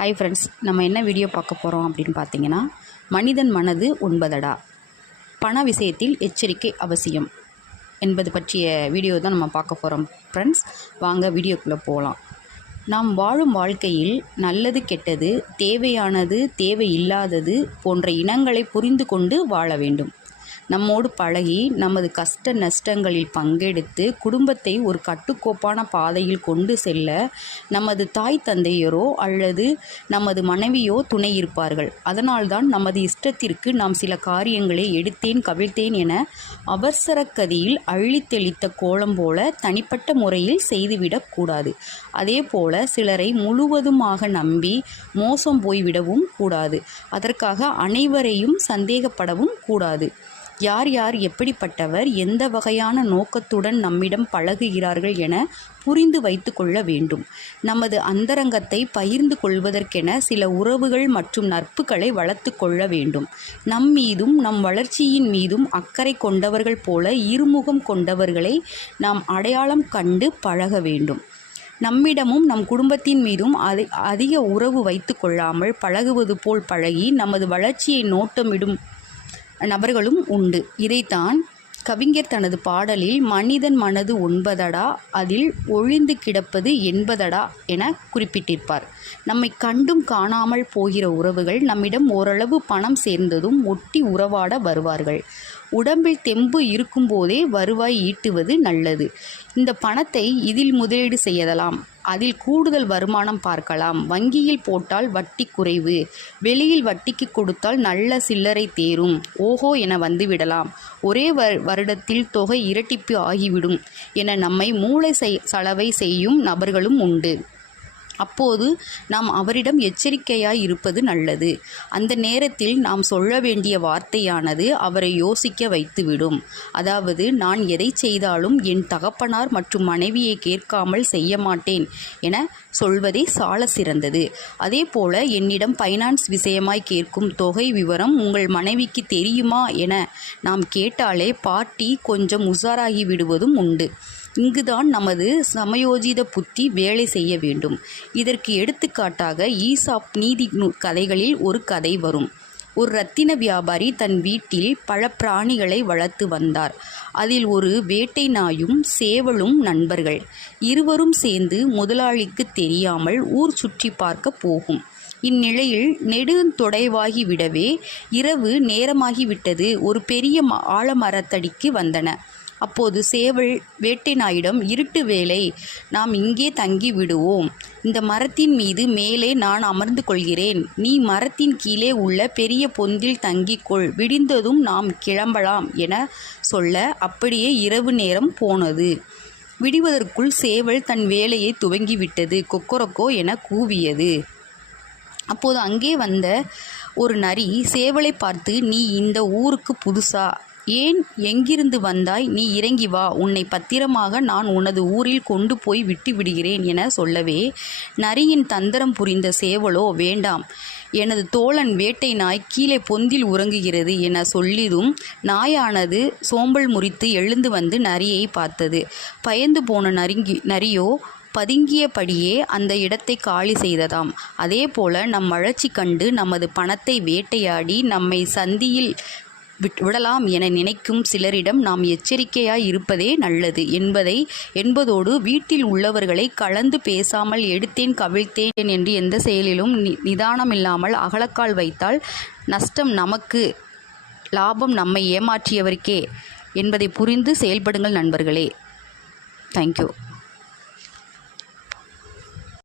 Hi friends நம்ம என்ன video பார்க்க போகிறோம் அப்படின்னு பார்த்தீங்கன்னா மனிதன் மனது ஒன்பதடா பண விஷயத்தில் எச்சரிக்கை அவசியம் என்பது பற்றிய வீடியோ தான் நம்ம பார்க்க போகிறோம் ஃப்ரெண்ட்ஸ் வாங்க வீடியோக்குள்ளே போகலாம் நாம் வாழும் வாழ்க்கையில் நல்லது கெட்டது தேவையானது தேவையில்லாதது போன்ற இனங்களை புரிந்து கொண்டு வாழ வேண்டும். நம்மோடு பழகி நமது கஷ்ட நஷ்டங்களில் பங்கெடுத்து குடும்பத்தை ஒரு கட்டுக்கோப்பான பாதையில் கொண்டு செல்ல நமது தாய் தந்தையரோ அல்லது நமது மனைவியோ துணை இருப்பார்கள். அதனால்தான் நமது இஷ்டத்திற்கு நாம் சில காரியங்களை எடுத்தேன் கவிழ்த்தேன் என அவசரக்கதியில் கதியில் தெளித்த கோலம் போல தனிப்பட்ட முறையில் செய்துவிடக்கூடாது அதே போல சிலரை முழுவதுமாக நம்பி மோசம் போய்விடவும் கூடாது. அதற்காக அனைவரையும் சந்தேகப்படவும் கூடாது. யார் யார் எப்படிப்பட்டவர் எந்த வகையான நோக்கத்துடன் நம்மிடம் பழகுகிறார்கள் என புரிந்து வைத்து கொள்ள வேண்டும். நமது அந்தரங்கத்தை பகிர்ந்து கொள்வதற்கென சில உறவுகள் மற்றும் நட்புகளை வளர்த்து கொள்ள வேண்டும். நம் மீதும் நம் வளர்ச்சியின் மீதும் அக்கறை கொண்டவர்கள் போல இருமுகம் கொண்டவர்களை நாம் அடையாளம் கண்டு பழக வேண்டும். நம்மிடமும் நம் குடும்பத்தின் மீதும் அதி அதிக உறவு வைத்து கொள்ளாமல் பழகுவது போல் பழகி நமது வளர்ச்சியை நோட்டமிடும் நபர்களும் உண்டு. இதைத்தான் கவிஞர் தனது பாடலில் மனிதன் மனது ஒன்பதடா அதில் ஒழிந்து கிடப்பது என்பதடா என குறிப்பிட்டிருப்பார். நம்மை கண்டும் காணாமல் போகிற உறவுகள் நம்மிடம் ஓரளவு பணம் சேர்ந்ததும் ஒட்டி உறவாட வருவார்கள். உடம்பில் தெம்பு இருக்கும்போதே வருவாய் ஈட்டுவது நல்லது. இந்த பணத்தை இதில் முதலீடு செய்யலாம். அதில் கூடுதல் வருமானம் பார்க்கலாம். வங்கியில் போட்டால் வட்டி குறைவு. வெளியில் வட்டிக்கு கொடுத்தால் நல்ல சில்லறை தேரும். ஓஹோ என வந்துவிடலாம் ஒரே வருடத்தில் தொகை இரட்டிப்பு ஆகிவிடும் என நம்மை மூளை செய் சலவை செய்யும் நபர்களும் உண்டு. அப்போது நாம் அவரிடம் எச்சரிக்கையாய் இருப்பது நல்லது. அந்த நேரத்தில் நாம் சொல்ல வேண்டிய வார்த்தையானது அவரை யோசிக்க வைத்துவிடும். அதாவது நான் எதை செய்தாலும் என் தகப்பனார் மற்றும் மனைவியை கேட்காமல் செய்ய மாட்டேன் என சொல்வதே சால சிறந்தது. அதே போல என்னிடம் ஃபைனான்ஸ் விஷயமாய் கேட்கும் தொகை விவரம் உங்கள் மனைவிக்கு தெரியுமா என நாம் கேட்டாலே பார்ட்டி கொஞ்சம் உஷாராகி விடுவதும் உண்டு. இங்குதான் நமது சமயோஜித புத்தி வேலை செய்ய வேண்டும். இதற்கு எடுத்துக்காட்டாக ஈசாப் நீதி கதைகளில் ஒரு கதை வரும். ஒரு ரத்தின வியாபாரி தன் வீட்டில் பல பிராணிகளை வளர்த்து வந்தார். அதில் ஒரு வேட்டை நாயும் சேவலும் நண்பர்கள். இருவரும் சேர்ந்து முதலாளிக்கு தெரியாமல் ஊர் சுற்றி பார்க்க போகும். இந்நிலையில் நெடுந்தொடைவாகி விடவே இரவு நேரமாகிவிட்டது ஒரு பெரிய ஆலமரத்தடிக்கு வந்தன. அப்போது சேவல் வேட்டை நாயிடம் இருட்டு வேலை நாம் இங்கே தங்கி விடுவோம் இந்த மரத்தின் மீது மேலே நான் அமர்ந்து கொள்கிறேன். நீ மரத்தின் கீழே உள்ள பெரிய பொந்தில் தங்கிக்கொள். விடிந்ததும் நாம் கிளம்பலாம் என சொல்ல அப்படியே இரவு நேரம் போனது. விடுவதற்குள் சேவல் தன் வேலையை துவங்கிவிட்டது. கொக்கரக்கோ என கூவியது. அப்போது அங்கே வந்த ஒரு நரி சேவலை பார்த்து நீ இந்த ஊருக்கு புதுசா? ஏன் எங்கிருந்து வந்தாய்? நீ இறங்கி வா. உன்னை பத்திரமாக நான் உனது ஊரில் கொண்டு போய் விட்டு விடுகிறேன் என சொல்லவே நரியின் தந்திரம் புரிந்த சேவலோ வேண்டாம். எனது தோழன் வேட்டை நாய் கீழே பொந்தில் உறங்குகிறது என சொல்லிதும் நாயானது சோம்பல் முறித்து எழுந்து வந்து நரியை பார்த்தது. பயந்து போன நரிங்கி நரியோ பதுங்கியபடியே அந்த இடத்தை காலி செய்ததாம். அதே போல நம் வளர்ச்சி கண்டு நமது பணத்தை வேட்டையாடி நம்மை சந்தியில் விடலாம் என நினைக்கும் சிலரிடம் நாம் எச்சரிக்கையாய் இருப்பதே நல்லது என்பதை என்பதோடு வீட்டில் உள்ளவர்களை கலந்து பேசாமல் எடுத்தேன் கவிழ்த்தேன் என்று எந்த செயலிலும் நிதானமில்லாமல் அகலக்கால் வைத்தால் நஷ்டம் நமக்கு லாபம் நம்மை ஏமாற்றியவருக்கே என்பதை புரிந்து செயல்படுங்கள் நண்பர்களே. தேங்க்யூ